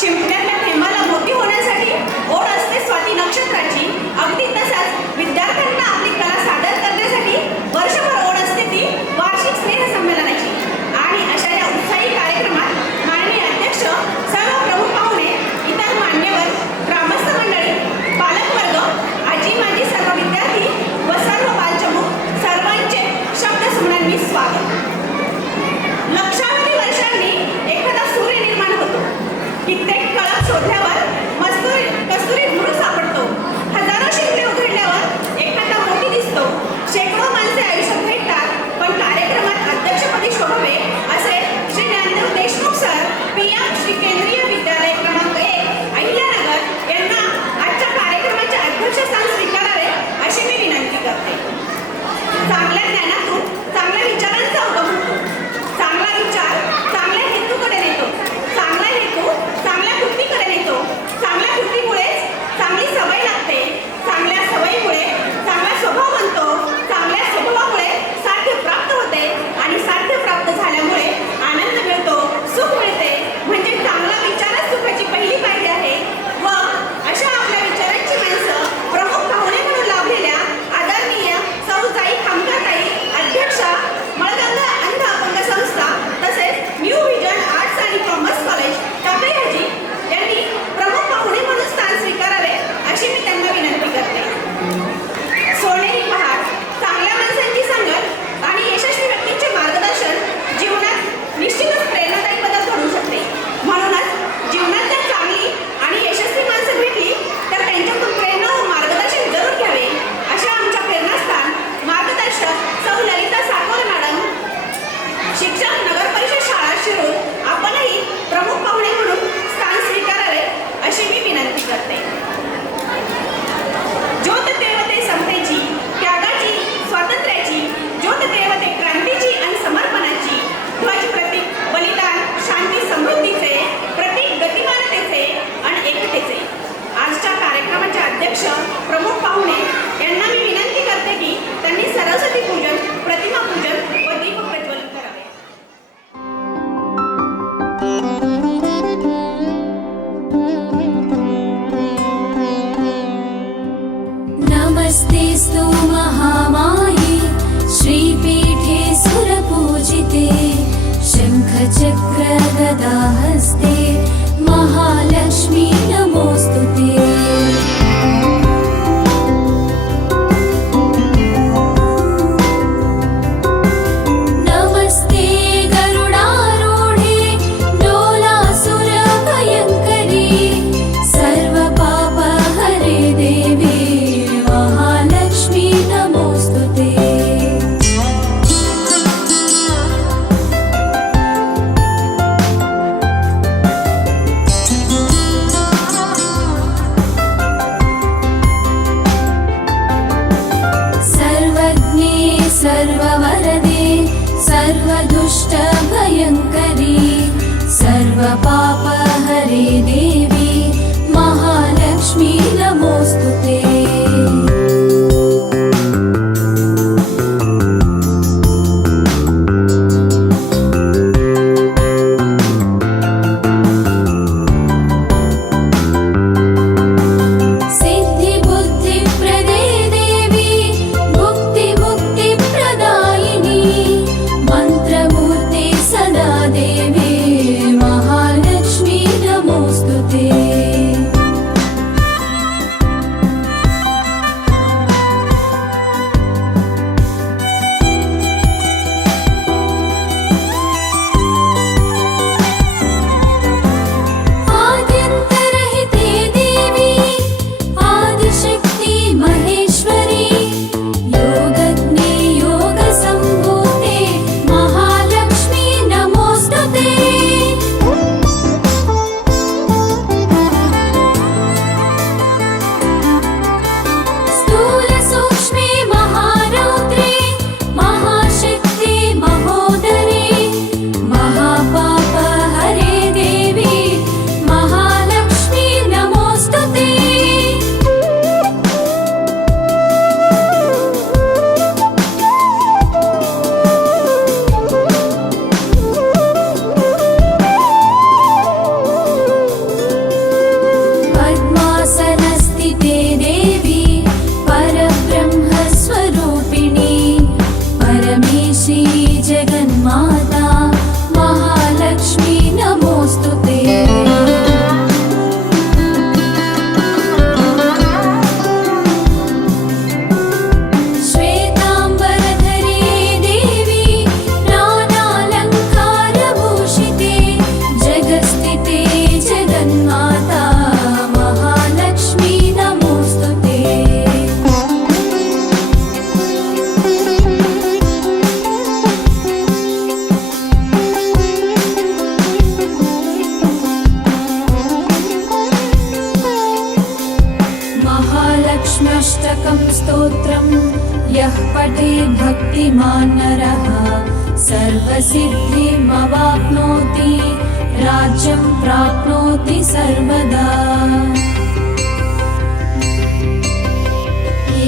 शिंपण्यातल्या थेंबाला मोती होण्यासाठी ओढ असते स्वाती नक्षत्राची, अगदी तसाच विद्यार्थ्यांना आपली कला सादर करण्यासाठी वर्षभर ओढ असते ती वार्षिक स्नेह संमेलनाची। आणि अशा या उत्साही कार्यक्रमात माननीय अध्यक्ष, सर्व प्रमुख पाहुणे, इतर मान्यवर, ग्रामस्थ मंडळी, पालकवर्ग, आजी माजी सर्व विद्यार्थी व सर्व बालचमूक सर्वांचे शब्दसुमनांनी स्वागत। लक्षावधी वर्षांनी एखादा सूर्य निर्माण होतो, कित्येक कळप शोधल्यावर कस्तुरी धूळ सापडतो, हजारो शिंपले उघडल्यावर एखादा मोती दिसतो, शेकडो माणसे आयुष्यात भेटतात, पण कार्यक्रमात अध्यक्षपदी शोभावे असे श्री ज्ञानदेव देशमुख सर, PM श्री केंद्रीय विद्यालय क्रमांक 1 अहिल्यानगर यांना आजच्या कार्यक्रमाचे अध्यक्षस्थान स्वीकारावे अशी मी विनंती करते। चांगल्या ज्ञानातून चांगल्या विचारांचा उगम होतो, चांगला विचार चांगल्या हेतूकडे नेतो, चांगला हेतू चांगल्या कृतीकडे नेतो, चांगल्या कृतीमुळेच चांगली सवय लागते, चांगल्या सवयीमुळे चांगला स्वभाव बनतो, चांगल्या स्वभावामुळे साध्य प्राप्त होते आणि साध्य प्राप्त झाल्यामुळे आनंद मिळतो, सुख मिळते, म्हणजे चांगला विचारच सुखाची पहिली पायरी आहे। व अशा आपल्या विचारांची माणसं प्रमुख पाहुणे म्हणून लाभलेल्या आदरणीय सौजाई खामकरताई, अध्यक्षा, मळगंगा अंध अपंग संस्था, तसेच न्यू व्हिजन आर्ट्स आणि कॉमर्स कॉलेज टाकळी हाजी यांनी प्रमुख पाहुणे म्हणून स्थान स्वीकारावे अशी मी त्यांना विनंती करते। सोनेरी पहाट, चांगल्या माणसांची संगत आणि यशस्वी व्यक्तींचे मार्गदर्शन जीवनात निश्चितच प्रेरणादायी बदल घडवू शकते। म्हणूनच जीवनात जर चांगली आणि यशस्वी माणसं भेटली तर त्यांच्यातून प्रेरणा व मार्गदर्शन जरूर घ्यावे अशा आमच्या प्रेरणास्थान मार्गदर्शक सौ ललिता साकोर मॅडम, शिक्षक, नगर परिषद शाळा शिरूर, आपणही प्रमुख पाहुणे म्हणून स्थान स्वीकारावे अशी मी विनंती करते। ज्योत देवते समतेची, त्यागाची, स्वातंत्र्याची, ज्योत देवते क्रांतीची आणि समर्पणाची, ध्वज प्रतीक बलिदान, शांती समृद्धीचे प्रतीक, गतिमानतेचे आणि एकतेचे। आजच्या कार्यक्रमाचे अध्यक्ष प्रमुख पाहुणे यांना मी विनंती करते की त्यांनी सरस्वती पूजन, प्रतिमा पूजन व दीप प्रज्वलन करावे। नमस्तेस्तु महामाये श्रीपीठे सुरपूजिते, शङ्खचक्र गदाहस्ते महालक्ष्मी नमोस्तुते। नमस्ते गरुडारूढे डोलासुरभयङ्करी, सर्वपापहरे देवी महालक्ष्मी नमोस्तुते। पाठे भक्तिमान् नरः सर्वसिद्धिमवाप्नोति राज्यं प्राप्नोति सर्वदा।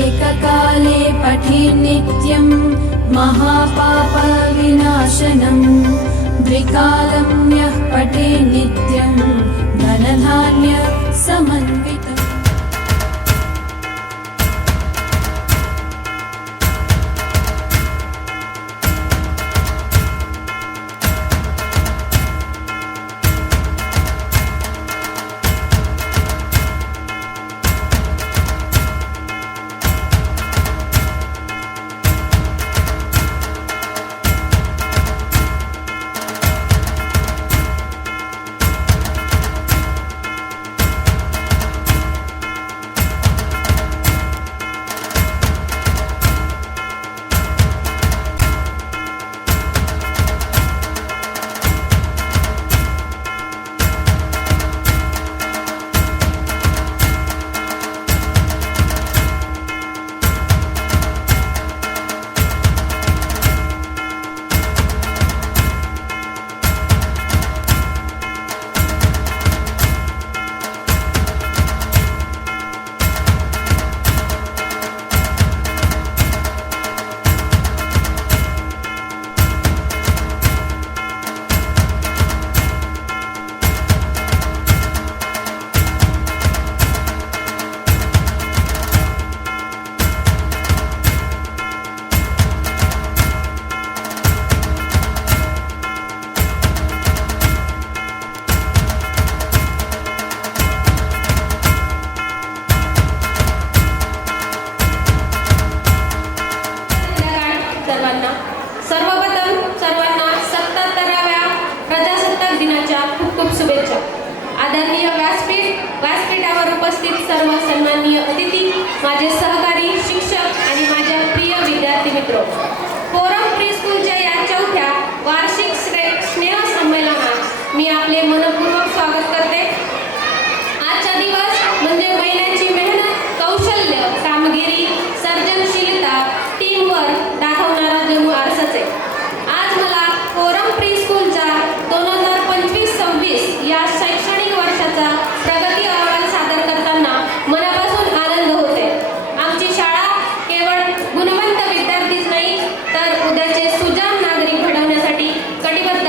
एककाले पठे नित्यं महापापविनाशनं द्विकालं यः पठे नित्यं धनधान्यसमन्वितम्। सर्वांना 77व्या प्रजासत्ताक दिनाच्या खूप खूप शुभेच्छा। आदरणीय व्यासपीठावर उपस्थित सर्व सन्माननीय अतिथी, माझे सहकारी, शिक्षक आणि माझ्या प्रिय विद्यार्थी मित्र, फोरम प्रीस्कूलच्या या 4थ्या वार्षिक स्नेह संमेलनात मी आपले मनपूर्वक स्वागत करते। आजचा दिवस म्हणजे महिन्यांची मेहनत, कौशल्य, कामगिरी, सर्जनशीलता, टीमवर्क दाखवणारा जणू आरसाच आहे। आज मला फोरम प्रीस्कूलचा 2025-26 या शैक्षणिक वर्षाचा प्रगती अहवाल सादर करताना मनापासून आनंद होते। आमची शाळा केवळ गुणवंत विद्यार्थीच नाही, तर उद्याचे सुजाण नागरिक घडवण्यासाठी कटिबद्ध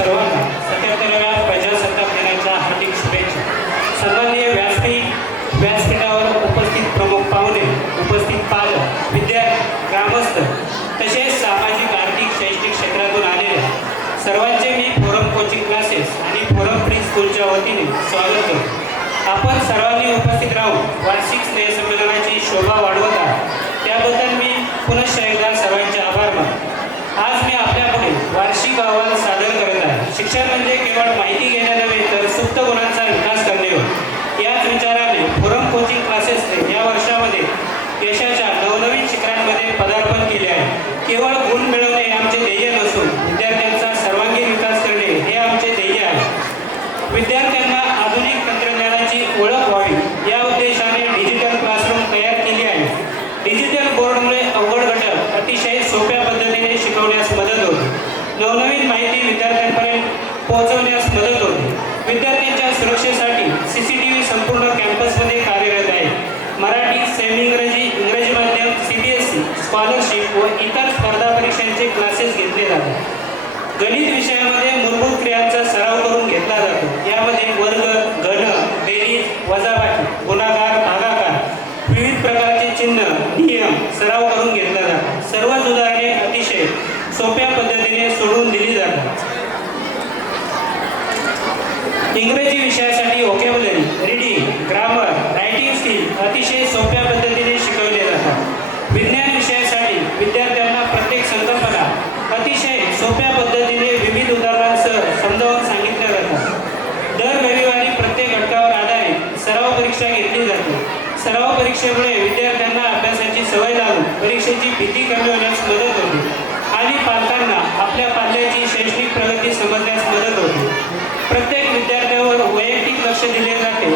सर्वांना 77व्या प्रजासत्ताक दिनाच्या हार्दिक शुभेच्छा. सन्माननीय व्यासपीठावर उपस्थित प्रमुख पाहुणे, उपस्थित पालक, विद्यार्थी, ग्रामस्थ तसेच सामाजिक, आर्थिक, शैक्षणिक क्षेत्रातून आलेल्या सर्वांचे मी फोरम कोचिंग क्लासेस आणि फोरम प्री स्कूलच्या वतीने स्वागत करतो. आपण सर्वांनी उपस्थित राहून वार्षिक स्नेहसंमेलनाची शोभा वाढवत आहात, त्याबद्दल मी पुनश्च एकदा सर्वांचे आभार मानतो. आज मी आपल्यापुढे वार्षिक अहवाल सादर करत आहे. शिक्षण म्हणजे केवळ माहिती घेणे नव्हे तर सुप्त गुणांचा विकास करणे होय. याच विचाराने फोरम कोचिंग क्लासेसने या वर्षामध्ये यशाच्या नवनवीन शिखरांमध्ये पदार्पण केले आहे. केवळ गुण मिळवणे हे आमचे ध्येय नसून विद्यार्थ्यांचा सर्वांगीण विकास करणे हे आमचे ध्येय आहे. विद्यार्थ्यांना आधुनिक तंत्रज्ञानाची ओळख व्हावी या उद्देशाने डिजिटल क्लासरूम तयार केली आहे. डिजिटल बोर्डमुळे अवघड घटक अतिशय सोप्या पद्धतीने शिकवण्यास मदत होते. नवनवीन माहिती विद्यार्थ्यांपर्यंत पोहोचवण्यास मदत होते. विद्यार्थ्यांच्या सुरक्षेसाठी CCTV संपूर्ण कॅम्पसमध्ये कार्यरत आहे. मराठी, सेमी इंग्रजी, इंग्रजी माध्यम, CBSE, स्कॉलरशिप व इतर स्पर्धा परीक्षांचे क्लासेस घेतले जातात. गणित विषयामध्ये मूलभूत क्रियांचा सराव करून घेतला जातो. यामध्ये वर्ग, घन, बेरीज, वजाबाकी, गुणाकार, भागाकार, विविध प्रकारचे चिन्ह, नियम सराव करून घेतला जातो. सर्वच उदाहरणे अतिशय सोप्या पद्धतीने सोडवून दिली जातात. इंग्रजी विषयासाठी vocabulary, reading, grammar, writing skill अतिशय सोप्या पद्धतीने शिकवले जातात. विज्ञान विषयासाठी विद्यार्थ्यांना प्रत्येक संकल्पना अतिशय सोप्या पद्धतीने विविध उदाहरणांसह समजावून सांगितल्या जातात. दर रविवारी प्रत्येक घटकावर आधारित सराव परीक्षा घेतली जाते. सराव परीक्षेमुळे विद्यार्थ्यांना अभ्यासाची सवय लागून परीक्षेची भीती कमी होण्यास मदत होते आणि पालकांना आपल्या पाल्याची शैक्षणिक प्रगती समजण्यास मदत होते. प्रत्येक विद्यार्थ्यावर वैयक्तिक लक्ष दिले जाते.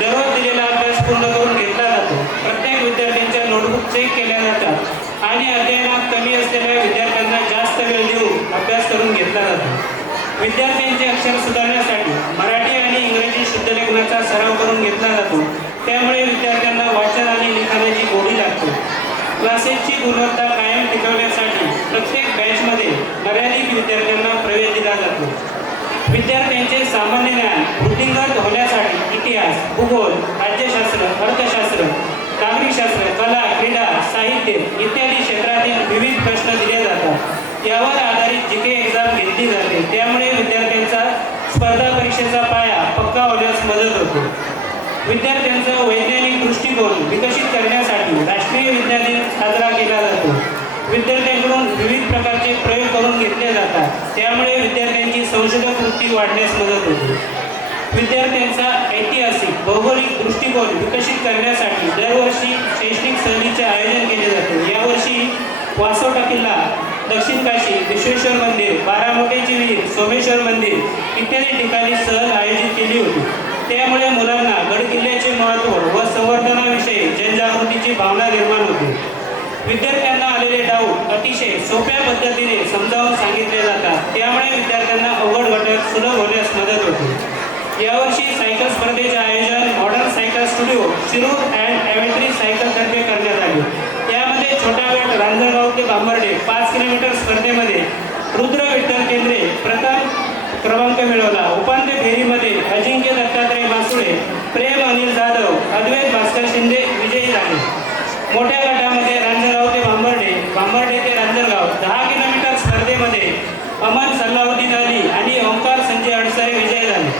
दररोज दिलेला अभ्यास पूर्ण करून घेतला जातो. प्रत्येक विद्यार्थ्यांच्या नोटबुक चेक केल्या जातात आणि अध्ययनात कमी असलेल्या विद्यार्थ्यांना जास्त वेळ देऊन अभ्यास करून घेतला जातो. विद्यार्थ्यांचे अक्षर सुधारण्यासाठी मराठी आणि इंग्रजी शुद्धलेखनाचा सराव करून घेतला जातो. त्यामुळे विद्यार्थ्यांना वाचन आणि लिखाणाची गोडी लागते. क्लासेसची गुणवत्ता कायम टिकवण्यासाठी प्रत्येक बॅचमध्ये मर्यादित विद्यार्थ्यांना प्रवेश दिला जातो. विद्यार्थ्यांचे सामान्य ज्ञान वृद्धिंगत होण्यासाठी इतिहास, भूगोल, राज्यशास्त्र, अर्थशास्त्र, नागरिकशास्त्र, कला, क्रीडा, साहित्य इत्यादी क्षेत्रातील विविध प्रश्न दिले जातात. यावर आधारित जीके एक्झाम घेतली जाते. त्यामुळे विद्यार्थ्यांचा स्पर्धा परीक्षेचा पाया पक्का होण्यास मदत होते. विद्यार्थ्यांचा वैज्ञानिक दृष्टिकोन विकसित करण्यासाठी राष्ट्रीय विज्ञान दिन साजरा केला जातो. विद्यार्थ्यांकडून विविध प्रकारचे प्रयोग करून घेतले जातात. त्यामुळे विद्यार्थ्यांची संशोधक वृत्ती वाढण्यास मदत होते. विद्यार्थ्यांचा ऐतिहासिक, भौगोलिक दृष्टिकोन विकसित करण्यासाठी दरवर्षी शैक्षणिक सहलीचे आयोजन केले जाते. यावर्षी वासोटा किल्ला, दक्षिण काशी, विश्वेश्वर मंदिर, बारामोटेची विहीर, सोमेश्वर मंदिर इत्यादी ठिकाणी सहल आयोजित केली होती. त्यामुळे मुलांना गडकिल्ल्याचे महत्त्व व संवर्धनाविषयी जनजागृतीची भावना निर्माण होते. विद्यार्थ्यांना आलेले डाऊट अतिशय सोप्या पद्धतीने समजावून सांगितले जातात. त्यामुळे विद्यार्थ्यांना अवघड घटक सुलभ होण्यास मदत होते. यावर्षी सायकल स्पर्धेचे आयोजन modern cycle studio Shirur and ॲव्हेंट्री सायकलतर्फे करण्यात आले. यामध्ये छोटा गट रांजणगाव ते बांबर्डे 5 किलोमीटर स्पर्धेमध्ये रुद्र विठ्ठल केंद्रे प्रथम क्रमांक मिळवला. उपांत्य फेरीमध्ये अजिंक्य दत्तात्रय मासुळे, प्रेम अनिल जाधव, अद्वैत भास्कर शिंदे विजयी झाले. मोठ्या गटामध्ये रांजणगाव ते बांबर्डे ते रांजणगाव 10 किलोमीटर स्पर्धेमध्ये अमन सल्लाहुद्दीन अली आणि ओंकार संजय अडसरे विजयी झाले.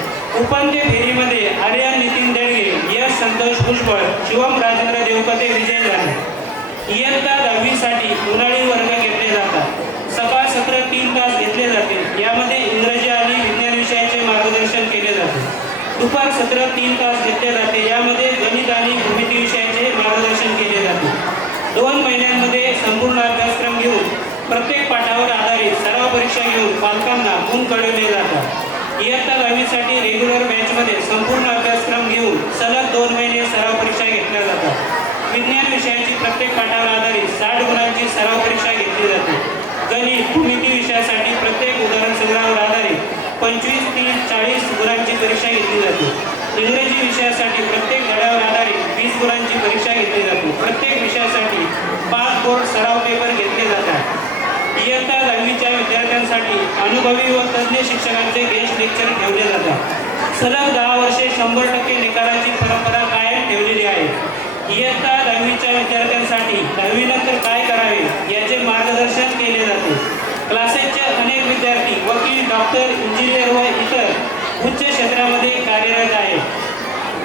उपांत्य फेरीमध्ये आर्यन नितीन देडगे, यश संतोष भुजबळ, शिवम राजेंद्र देवकते विजयी झाले. इयत्ता 10वी साठी उन्हाळी वर्ग घेतले जातात. सकाळ सत्र 3 तास घेतले जाते. यामध्ये इंग्रजी आणि विज्ञान विषयाचे मार्गदर्शन केले जाते. दुपार सत्र 3 तास घेतले जाते. यामध्ये गणित आणि भूमिती विषयाचे मार्गदर्शन केले जाते. 2 महिन्यांमध्ये संपूर्ण अभ्यासक्रम घेऊन प्रत्येक पाठावर आधारित सराव परीक्षा घेऊन पालकांना गुण कळवले जातात. इयत्ता 10वी साठी रेग्युलर बॅचमध्ये संपूर्ण अभ्यासक्रम घेऊन सलग 2 महिने सराव परीक्षा घेतल्या जातात. विज्ञान विषयाची प्रत्येक पाठावर आधारित 60 गुणांची सराव परीक्षा घेतली जाते. गणित, भूमिती विषयासाठी प्रत्येक उदाहरण संग्रहावर आधारित 25, 30, 40 गुणांची परीक्षा घेतली जाते. इंग्रजी विषयासाठी प्रत्येक धड्यावर आधारित 20 गुणांची परीक्षा घेतली जाते. प्रत्येक विषयासाठी 5 बोर्ड सराव पेपर घेतले जातात. इयत्ता 10वीच्या विद्यार्थ्यांसाठी विषयासाठी अनुभवी व तज्ज्ञ शिक्षकांचे गेस्ट लेक्चर ठेवले जातात. सलग 10 वर्षे 100% निकालाची परंपरा कायम ठेवलेली आहे. इयत्ता 10वीच्या विद्यार्थ्यांसाठी 10वीनंतर काय करावे याचे मार्गदर्शन केले जाते. क्लासेसचे अनेक विद्यार्थी वकील, डॉक्टर, इंजिनियर व इतर उच्च क्षेत्रामध्ये कार्यरत आहेत.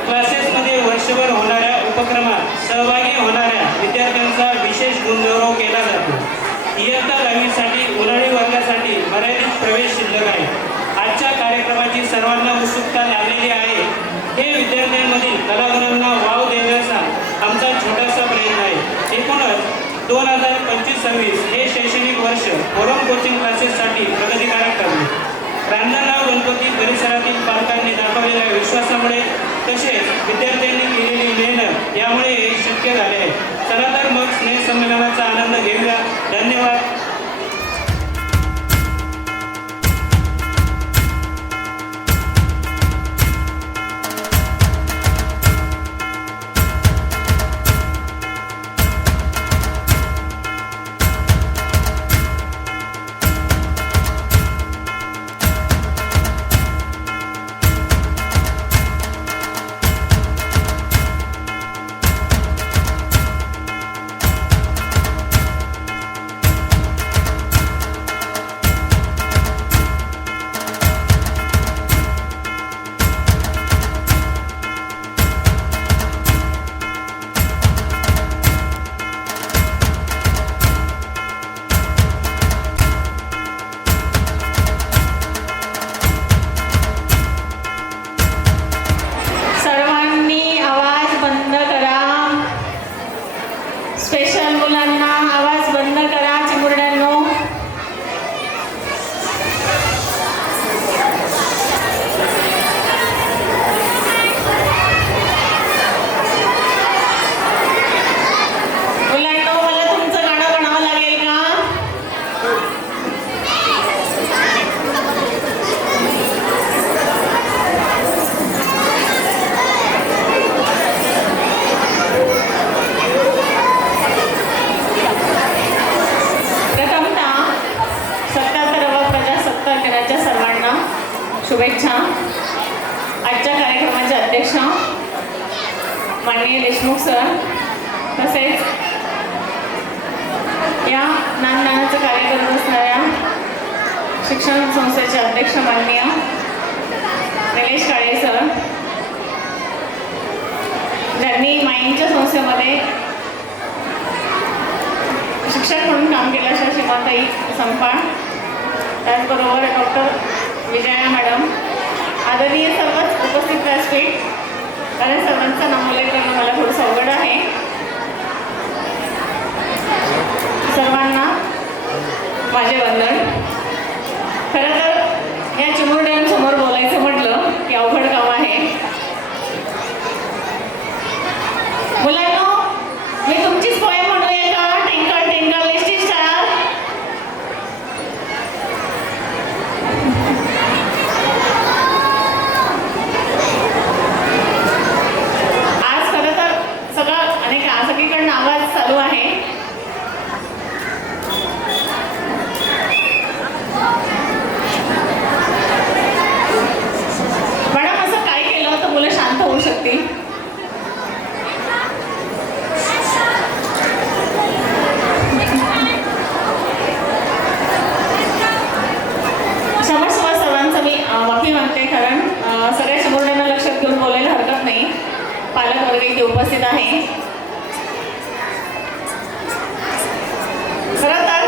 क्लासेसमध्ये वर्षभर होणाऱ्या उपक्रमात सहभागी होणाऱ्या विद्यार्थ्यांचा विशेष गुणगौरव केला जातो. इयत्ता 10वीसाठी उन्हाळी वर्गासाठी मर्यादित प्रवेश शिल्लक आहे. आजच्या कार्यक्रमाची सर्वांना उत्सुकता लागलेली आहे. हे विद्यार्थ्यांमधील कलागुणांना वाव देण्याचा आमचा छोटासा प्रयत्न आहे. एकूणच 2025-26 हे शैक्षणिक वर्ष फोरम कोचिंग क्लासेससाठी प्रगतिकारक ठरले. रांजणगाव गणपती परिसरातील पालकांनी दाखवलेल्या विश्वासामुळे तसेच विद्यार्थ्यांनी केलेली मेहनत यामुळे हे शक्य झाले आहे. चला तर मग स्नेहसंमेलनाचा आनंद घेऊया. धन्यवाद. स्पेशल मुलांना आवाज बंद करा. चिमुरड्यांनो, मुलांनो मला तुमचं गाणं म्हणावं लागेल का? शुभेच्छा. आजच्या कार्यक्रमाचे अध्यक्ष माननीय देशमुख सर, तसेच या ज्ञानदानाचं कार्य करत असणाऱ्या शिक्षण संस्थेचे अध्यक्ष माननीय निलेश काळे सर, ज्यांनी माईंच्या संस्थेमध्ये शिक्षक म्हणून काम केलं अशा सीमाताई संपाळ, त्याचबरोबर डॉक्टर विजया मॅडम, आदरणीय सर्वच उपस्थित व्यासपीठ, कारण सर्वांचा नामोल्लेख करणं मला थोडंसं अवघड आहे. सर्वांना माझे वंदन. खरं तर या चिमुरड्यांसमोर बोलायचं म्हटलं की अवघड काम आहे. मुलांनो, मी तुमचीच पोयम म्हणूया का? Twinkle twinkle little star. सगळीकडनं आवाज चालू आहे. मॅडम, असं काय केलं तर मुलं शांत होऊ शकतील? क्षमस्व सर्वांचं मी माफी मागते, कारण सगळ्या चिमुरड्यांना लक्षात घेऊन बोलायला हरकत नाही. पालक वर्ग इथे उपस्थित आहे. खरं तर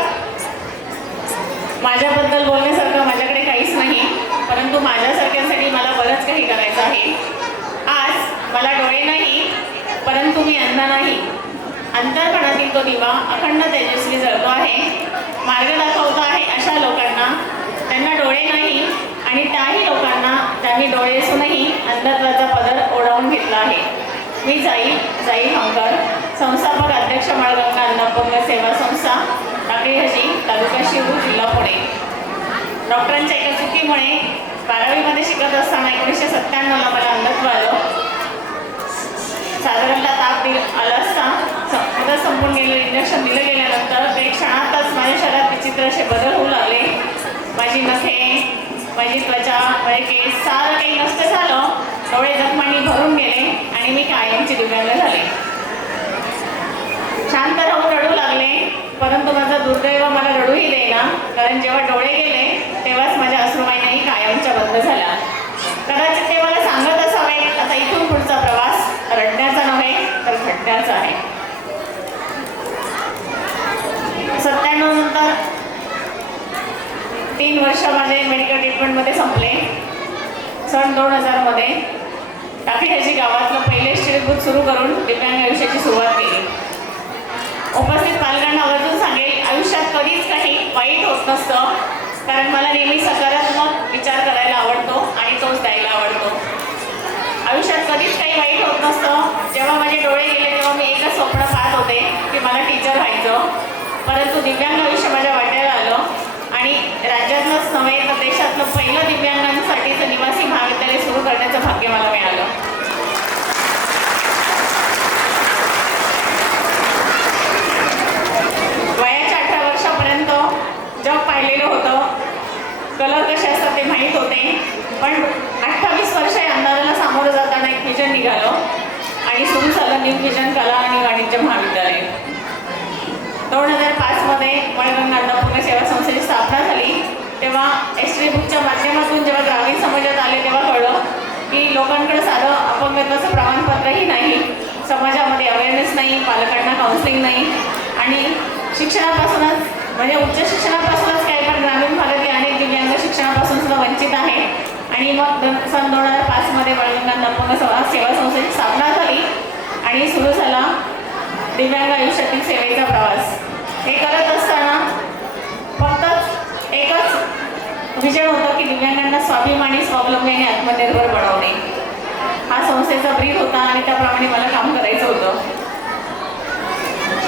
माझ्याबद्दल बोलण्यासारखं माझ्याकडे काहीच नाही, परंतु माझ्यासारख्यांसाठी मला बरंच काही करायचं आहे. आज मला डोळे नाही, परंतु मी अंध नाही. अंतर्पणातील तो दिवा अखंड तेजस्वी जळतो आहे. मार्ग दाखवतो आहे अशा लोकांना, त्यांना डोळे नाही आणि त्याही लोकांना ज्यांनी डोळे असूनही अंधत्वाचा पदर ओढावून घेतला आहे. मी जाई हंकर, संस्थापक अध्यक्ष माळगंगा अन्नपूर्ण सेवा संस्था, टाकळी हजी, तालुका शिरूर, जिल्हा पुणे. डॉक्टरांच्या एका चुकीमुळे 12वीमध्ये शिकत असताना 1997ला मला अंधत्व आलं. साधारणतः ताप आला असता मुदत संपून गेलेलं इंजेक्शन दिलं गेल्यानंतर ते क्षणातच माझ्या शरीरात विचित्र असे बदल होऊ लागले. माझी नखे, माझी त्वचा, माझे केस सारं काही नष्ट झालं. डोळे जखमांनी भरून गेले आणि मी कायमची दिव्यांग झाले. शांत राहून रडू लागले, परंतु माझं दुर्दैव मला रडूही देईना, कारण जेव्हा डोळे गेले तेव्हाच माझ्या अश्रुवाहिन्याही कायमच्या बंद झाल्या. कदाचित ते मला सांगत असावे, आता इथून पुढचा प्रवास रडण्याचा नव्हे तर घडण्याचा आहे. 97 नंतर 3 वर्ष माझे मेडिकल ट्रीटमेंटमध्ये संपले. सन 2000 मध्ये टाकळी गावातलं पहिले स्ट्रीट बुक सुरू करून दिव्यांग आयुष्याची सुरुवात केली. उपस्थित पालकांना आवर्जून सांगेल, आयुष्यात कधीच काही वाईट होत नसतं, कारण मला नेहमी सकारात्मक विचार करायला आवडतो आणि तोच द्यायला आवडतो. आयुष्यात कधीच काही वाईट होत नसतं. जेव्हा माझे डोळे गेले तेव्हा मी एकच स्वप्न पाहत होते की मला टीचर व्हायचं, परंतु दिव्यांग आयुष्य माझ्या वाट्याला आलं आणि राज्यातलंच नव्हे तर देशातलं पहिलं दिव्यांगांसाठीचं निवासी महाविद्यालय सुरू करण्याचं भाग्य मला मिळालं. वयाच्या 18 वर्षापर्यंत जग पाहिलेलं होतं, कलर कसे असतात ते माहीत होते, पण 28 वर्ष या अंदाजाला सामोरं जाताना एक विजन निघालं आणि सुरू झालं न्यू विजन कला आणि वाणिज्य महाविद्यालय. 2005 मध्ये वळगंगा अन्नपूर्णा सेवा संस्थेची स्थापना झाली. तेव्हा एसटी बुकच्या माध्यमातून जेव्हा ग्रामीण समाजात आले तेव्हा कळलं की लोकांकडे साधं अपंगत्वाचं प्रमाणपत्रही नाही, समाजामध्ये अवेअरनेस नाही, पालकांना काउन्सिलिंग नाही आणि शिक्षणापासूनच म्हणजे उच्च शिक्षणापासूनच काही पण ग्रामीण भागातील अनेक दिव्यांग शिक्षणापासून सुद्धा वंचित आहे. आणि मग सन 2005 मध्ये वळगंगा अन्नपूर्णा सेवा संस्थेची स्थापना झाली आणि सुरू झाला दिव्यांग आयुष्यातील सेवेचा प्रवास. हे करत असताना फक्त एकच विजन होतं की दिव्यांगांना स्वाभिमानी, स्वावलंबी आणि आत्मनिर्भर बनवणे. हा संस्थेचा ब्रीद होता आणि त्याप्रमाणे मला काम करायचं होतं.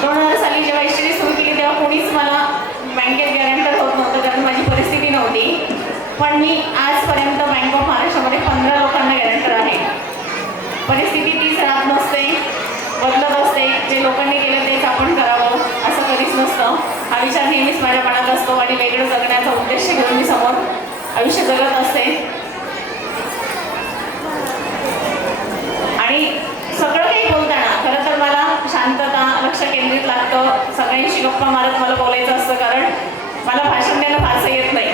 2000 साली जेव्हा एसटी सुरू केली तेव्हा कोणीच मला बँकेत गॅरंटर होत नव्हतं, कारण माझी परिस्थिती नव्हती. पण मी आजपर्यंत बँक ऑफ महाराष्ट्रामध्ये 15 लोकांना गॅरंटर आहे. परिस्थिती तीच राहत नसते, बदलत असते. जे लोकांनी केलं तेच आपण करावं असं कधीच नसतं. हा विचार नेहमीच माझ्या मनात असतो आणि वेगळं जगण्याचा उद्देश घेऊन मी समोर आयुष्य जगत असते. आणि सगळं काही बोलताना खरं तर मला शांतता, लक्ष केंद्रित लागतं. सगळ्यांशी गप्पा मारत मला बोलायचं असतं, कारण मला भाषण देणं फारसं येत नाही.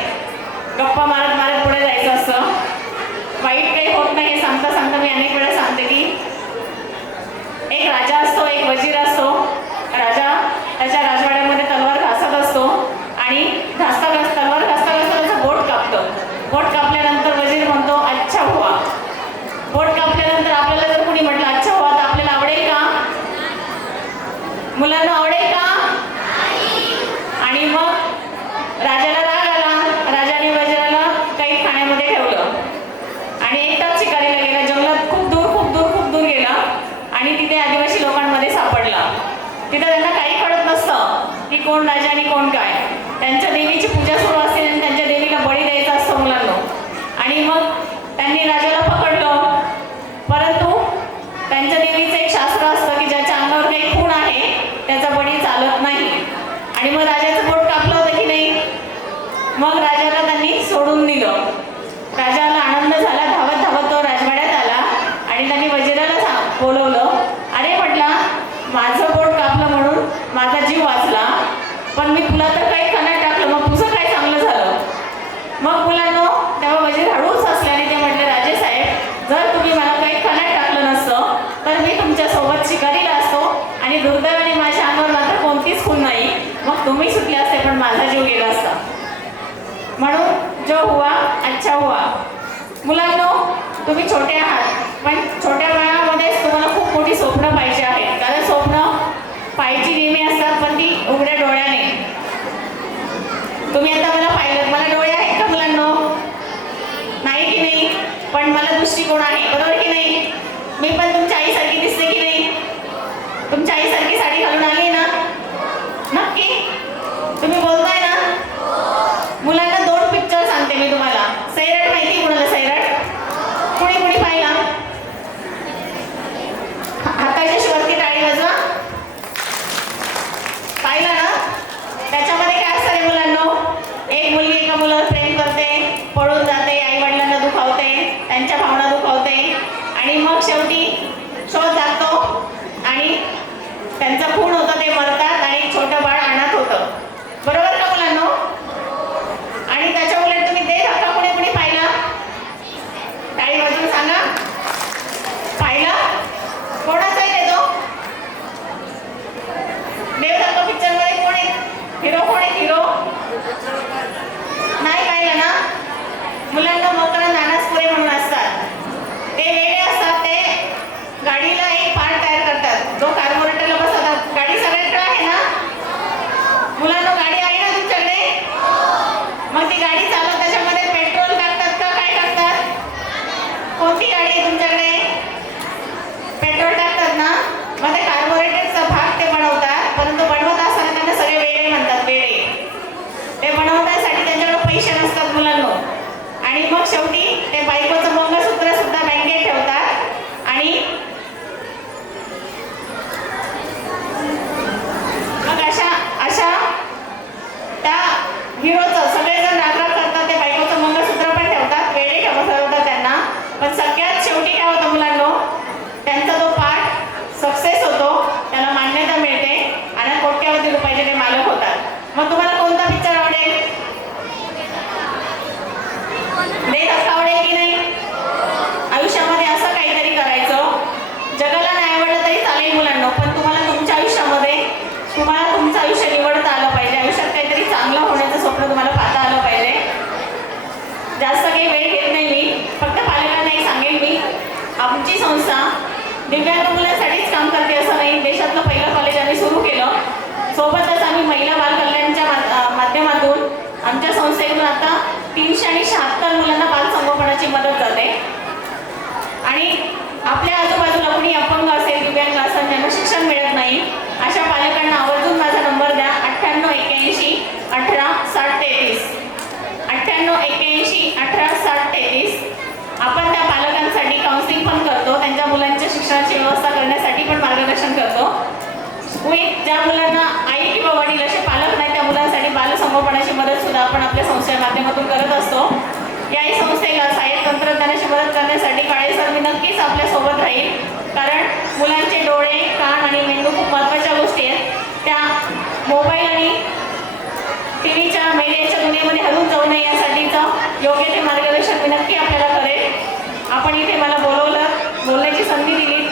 गप्पा मारत मारत पुढे जायचं असतं. वाईट काही होत नाही हे सांगता सांगता मी अनेक वेळा सांगते की एक राजा असतो, एक वजीर असतो. राजा त्याच्या राजवाड्यामध्ये तलवार घासत असतो आणि तलवार घासता त्याचं बोट कापतं. बोट कापल्यानंतर वजीर म्हणतो, अच्छा हुआ. बोट कापल्यानंतर आपल्याला जर कोणी म्हटलं अच्छा हुआ तर आपल्याला आवडेल का? मुलांना आवडेल का? आणि मग राजाला राग आला. राजाने वजिराला काही खाण्यामध्ये ठेवलं आणि एकटाच शिकारीला गेला. जंगलात खूप दूर गेला आणि तिथे आदिवासी लोकांमध्ये सापडला. तिथे त्यांना काही कळत नसतं की कोण राजा आणि कोण काय. त्यांच्या देवीची पूजा सुरू असते आणि त्यांच्या देवीला बळी द्यायचा असतो मुलांना. आणि मग त्यांनी राजाला पकडलं, परंतु त्यांच्या देवीचं एक शास्त्र असतं की ज्याच्या अंगावर काही खूण आहे त्याचा बळी चालत नाही. आणि मग राजाचं बोट कापलं होतं की नाही. मग राजाला त्यांनी सोडून दिलं. राजाला आनंद झाला. धावत धावत तो राजवाड्यात आला आणि त्यांनी वजिराला बोलवलं. अरे म्हटला, माझं बोट कापलं म्हणून माझा जीव वाचला, पण मी तुला तर काही खाण्यात टाकलं, मग तुझं काय चांगलं झालं? मग मुलांनो तेव्हा वजीर हळूच हसल्याने ते म्हटले, राजे साहेब, जर तुम्ही मला काही खाण्यात टाकलं नसतं तर मी तुमच्यासोबत शिकारीला असतो आणि दुर्दैवाने माझ्या अंगावर मात्र कोणतीच खूण नाही. मग तुम्ही सुटले असते पण माझा जीव गेला असता. म्हणून जो हुआ अच्छा हुआ. मुलांनो तुम्ही छोटे आहात, पण छोट्या वयामध्येच तुम्हाला खूप मोठी स्वप्न पाहिजे आहेत. कारण स्वप्न पाहायची नेहमी असतात, पण ती उघड्या डोळ्याने. तुम्ही आता मला पाहिलं, मला डोळे आहेत का मुलांनो? नाही की नाही? पण मला दृष्टिकोन आहे, बरोबर की नाही? मी पण तुमच्या आईसारखी दिसते की नाही? तुमच्या आईसारखी साडी घालून आली ना? नक्की? तुम्ही बोलताय ना? मुलांना 2 पिक्चर सांगते मी तुम्हाला. सैराट माहिती कुणाला? सैराट कुणी पाहिला? हाताच्या शिवरती टाळी वाजवा. पाहिला ना? त्याच्यामध्ये काय असतं रे मुलांनो? एक मुलगी एका मुलावर प्रेम आणि मग शेवटी शोध लागतो आणि त्यांचं खून होतं, ते मरतात आणि एक छोटं बाळ अनाथ होतं. बरोबर का मुलांनो? आणि त्याच्या उलट तुम्ही दे धक्का कुणी कुणी पाहिला? टाळी वाजवून सांगा. पाहिला? कोणाचा आहे तो? देव धक्का पिक्चर मध्ये कोण आहे? हिरो कोण आहे? हिरो नाही पाहिलं ना? मुलांना मकरंद नानसपुरे म्हणून असतात, ते वेगळे असतात. ते गाडीला एक पार्ट तयार करतात जो कार्बोरेटरला बसवतात. गाडी सगळ्यांकडे आहे ना? मुलांना गाडी आहे ना तुमच्याकडे? मग ती गाडी चालवत त्याच्यामध्ये पेट्रोल टाकतात का काय टाकतात? कोणती गाडी आहे तुमच्याकडे? पेट्रोल टाकतात ना? मग ते कार्बोरेटरचा भाग ते बनवतात, परंतु बनवत असताना त्यांना सगळे वेडे म्हणतात, वेडे. ते बनवण्यासाठी त्यांच्याकडे पैसे नसतात मुलांना. आणि मग शेवटी ते बायकोचं मंगळसूत्र सुद्धा बँकेत ठेवतात आणि मग अशा त्या हिरोचं सगळेजण रागराग करतात. ते बायकोचं मंगळसूत्र पण ठेवतात, वेळे ठरवतात त्यांना. पण सगळ्यात शेवटी काय होतं मुलांनो? त्यांचा तो पार्ट सक्सेस होतो, त्याला मान्यता मिळते आणि कोट्यावधी रुपयाचे ते मालक होतात. मग तुम्हाला कोणता पिक्चर आवडेल? दे धक्का आवडेल की नाही? आयुष्यामध्ये असं काहीतरी करायचं, जगाला नाही आवडलं तरी चालेल मुलांना, पण तुम्हाला तुमच्या आयुष्यामध्ये तुमचं आयुष्य निवडता आलं पाहिजे. आयुष्यात काहीतरी चांगलं होण्याचं स्वप्न तुम्हाला पाहता आलं पाहिजे. जास्त काही वेळ घेत नाही मी, फक्त पालकांनाही सांगेन मी, आमची संस्था दिव्यांग मुलांसाठीच काम करते असं नाही. देशातलं पहिलं कॉलेज आम्ही सुरू केलं. सोबतच आम्ही महिला बाल कल्याणच्या माध्यमातून आमच्या संस्थेतून आता 376 मुलांना बाल संगोपनाची मदत जाते. आणि आपल्या आजूबाजूला कोणी अपंग असेल, दिव्यांग असेल, ज्यांना शिक्षण मिळत नाही, अशा पालकांना आवर्जून माझा नंबर द्या. 9881 18 60 33. 9881 18 60 33. आपण त्या पालकांसाठी काउन्सिलिंग पण करतो, त्यांच्या मुलांच्या शिक्षणाची व्यवस्था करण्यासाठी पण मार्गदर्शन करतो. ज्या मुलांना आई किंवा वडील असे पालक नाही, त्या मुलांसाठी बालसंगोपनाची मदत सुद्धा आपण आपल्या संस्थेच्या माध्यमातून करत असतो. याही संस्थेला सहाय्यक तंत्रज्ञानाची मदत करण्यासाठी काळे सर मी नक्कीच आपल्या सोबत राहील. कारण मुलांचे डोळे, कान आणि मेंदू खूप महत्त्वाच्या गोष्टी आहेत. त्या मोबाईल आणि टीव्हीच्या मीडियाच्या दुनियेमध्ये हरवून जाऊ नये यासाठीचं योग्य ते मार्गदर्शन मी नक्की आपल्याला करेल. आपण इथे मला बोलण्याची संधी दिली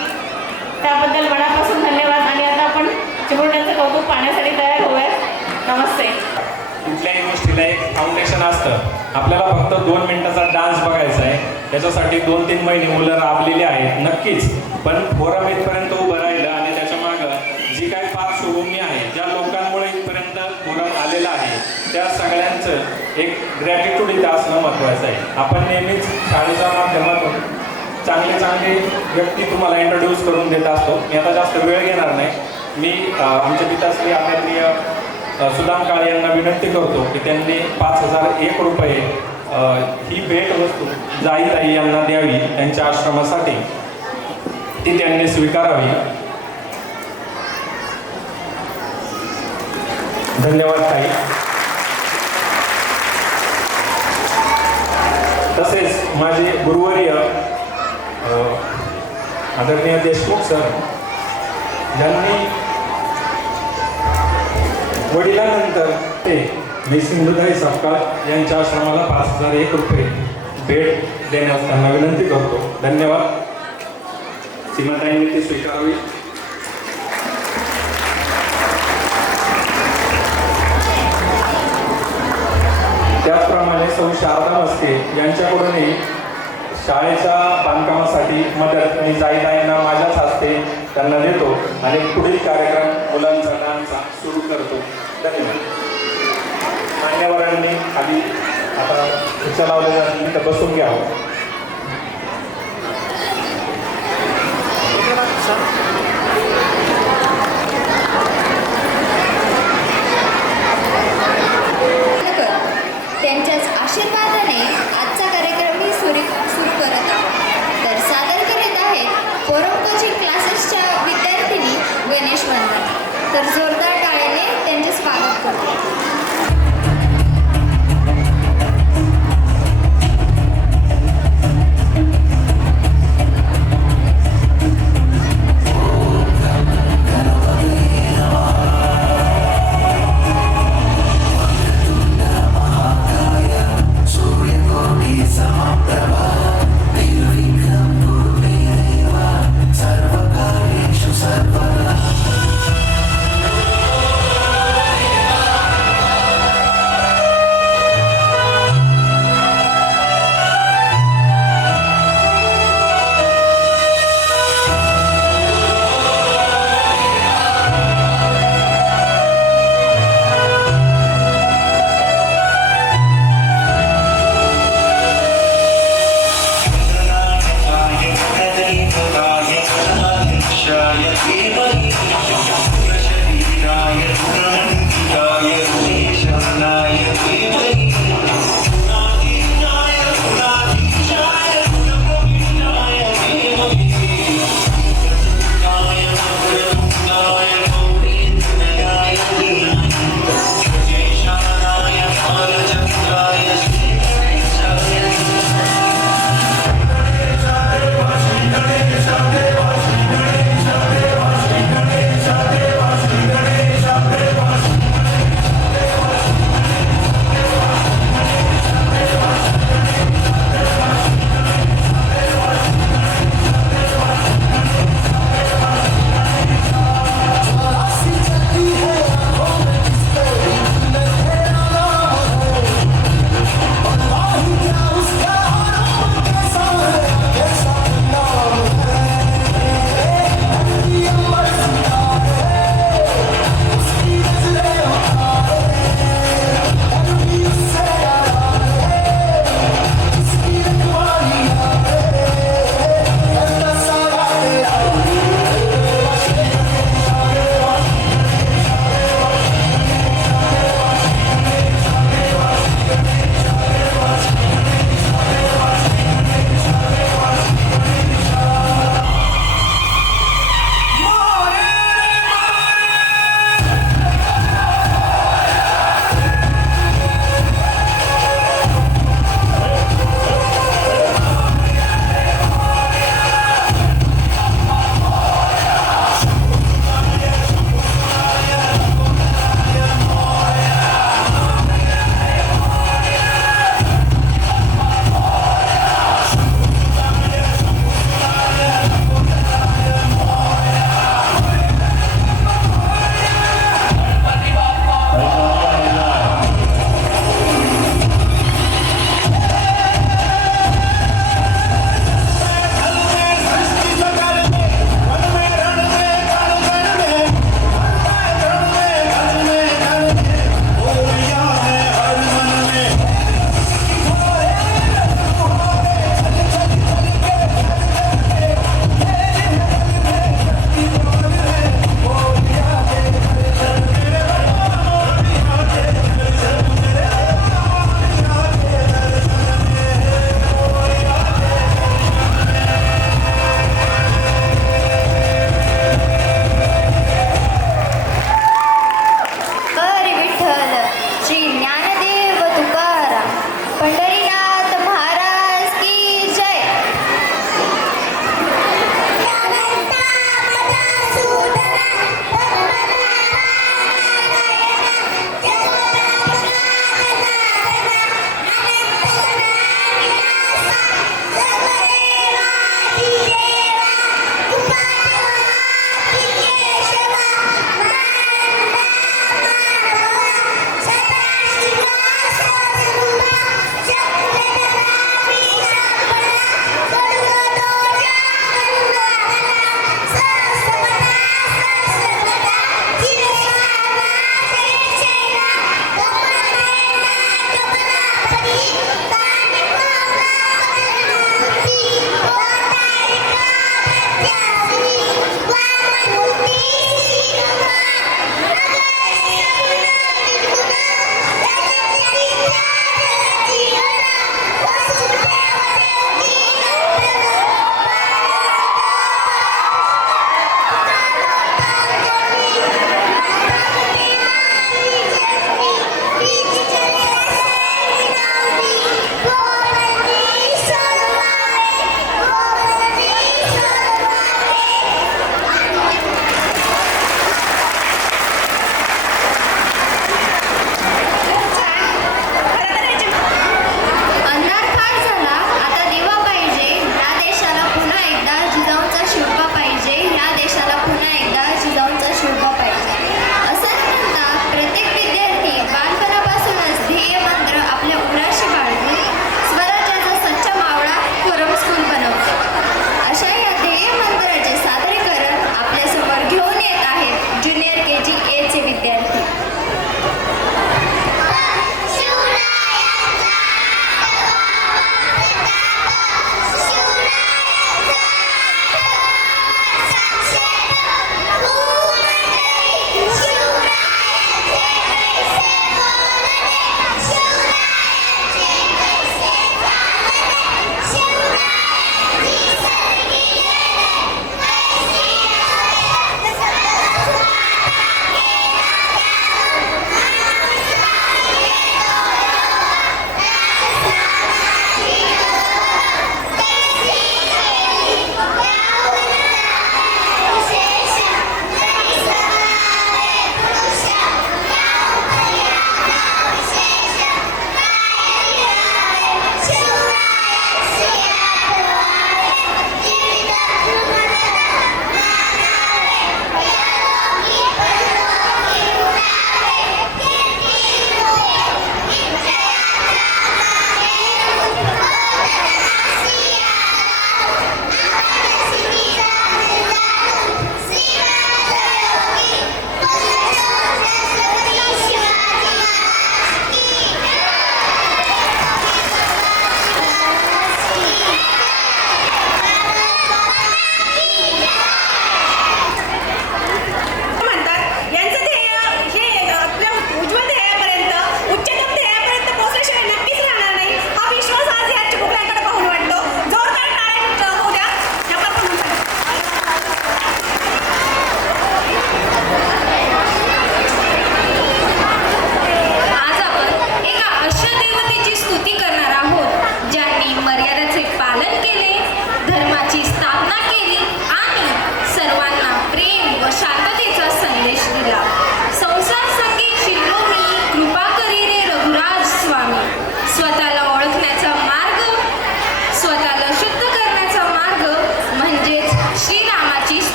त्याबद्दल मनापासून धन्यवाद. आणि आता आपण चिमुरड्यांचं कौतुक पाहण्यासाठी तयार होऊयात. नमस्ते. कुठल्याही गोष्टीला एक फाउंडेशन असतं. आपल्याला फक्त 2 मिनिटाचा डान्स बघायचा आहे, त्याच्यासाठी 2-3 महिने मुलं राबलेली आहेत नक्कीच. पण फोरम इथपर्यंत उभं राहिलं आणि त्याच्या मागं जी काही पार्श्वभूमी आहे, ज्या लोकांमुळे इथपर्यंत फोरम आलेला आहे, त्या सगळ्यांचं एक ग्रॅटिट्यूड इथं असणं महत्त्वाचं आहे. आपण नेहमीच शाळेच्या माध्यमातून चांगले व्यक्ती तुम्हाला इंट्रोड्यूस करून देत असतो. मी आता जास्त वेळ घेणार नाही. मी आमचे पिताश्री आदरणीय सुदाम काळे यांना विनंती करतो की त्यांनी 5001 रुपये ही भेटवस्तू जाईताई यांना द्यावी, त्यांच्या आश्रमासाठी ती त्यांनी स्वीकारावी. धन्यवाद ताई. तसेच माझे गुरुवर्य आदरणीय देशमुख सर यांनी वडिलांनंतर ते मी सिंधुताई सपकाळ यांच्या आश्रमाला 5001 रुपये भेट देण्यास त्यांना विनंती करतो. धन्यवाद. सीमाताईंनी ती स्वीकारावी. त्याचप्रमाणे सौ शारदा मस्के यांच्याकडूनही शाळेच्या बांधकामासाठी मदत मी जाईताईंना माझ्याच हस्ते त्यांना देतो आणि पुढील कार्यक्रम मुलांचा डान्सचा सुरू करतो. धन्यवाद. मान्यवरांनी खाली आता खुर्च्या लावलेल्या तर बसून घ्यावं. त्यांच्याच आशीर्वादाने आजचा कार्यक्रमही सुरू करत आहोत. तर सादर करत आहेत फोरम कोचिंग क्लासेसच्या विद्यार्थिनी गणेश वंदना. तर जोरदार टाळ्याने त्यांचे स्वागत करतो.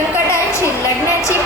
संकटांशी लढण्याची